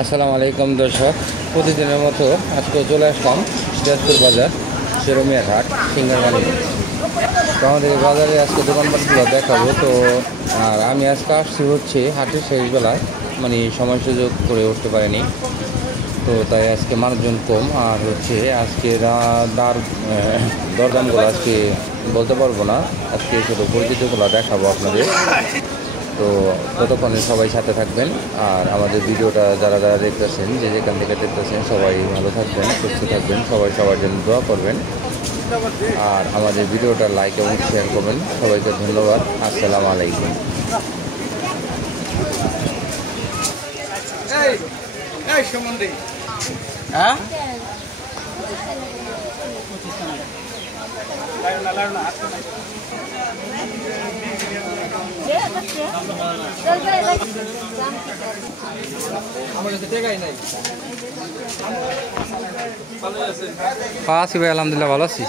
আসসালামু আলাইকুম দর্শক, প্রতিদিনের মতো আজকেও চলে আসলাম দিনাজপুর বাজার শেরমিয়া ঘাট সিঙ্গারমানি। তো আমাদের এই বাজারে আজকে দোকানপাটগুলো দেখাবো। তো আর আমি আজকে আসছি হচ্ছে হাটের শেষ বেলায়, মানে সময় সুযোগ করে উঠতে পারিনি। তো তাই আজকে মানুষজন কম, আর হচ্ছে আজকে দরদামগুলো আজকে বলতে পারবো না। আজকে শুধু পরিচিতগুলো দেখাবো আপনাদের। তো ততক্ষণে সবাই সাথে থাকবেন, আর আমাদের ভিডিওটা যারা যারা দেখতেছেন, যে যেখান থেকে দেখতেছেন, সবাই ভালো থাকবেন, সুস্থ থাকবেন, সবাই সবার জন্য দোয়া করবেন, আর আমাদের ভিডিওটা লাইক এবং শেয়ার করবেন। সবাইকে ধন্যবাদ। আসসালামু আলাইকুম। আছি ভাই, আলহামদুলিল্লাহ ভালো আছি।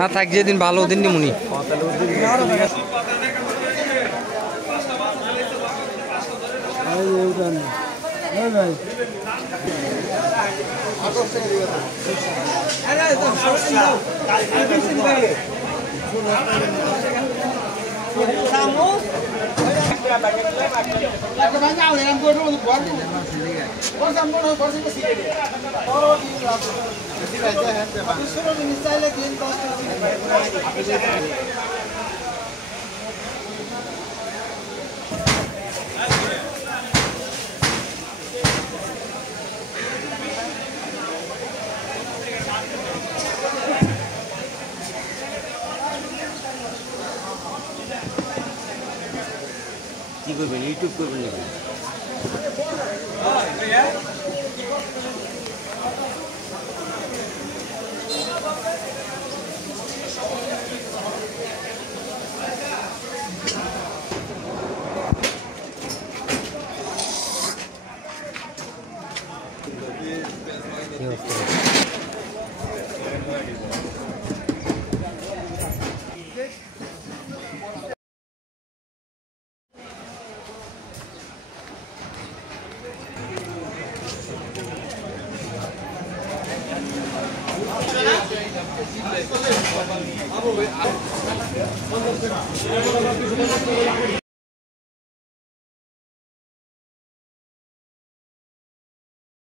না থাক, যেদিন ভালো ওদিন নিমুনি। কি করবেন, ইউটিউব করবেন নাকি?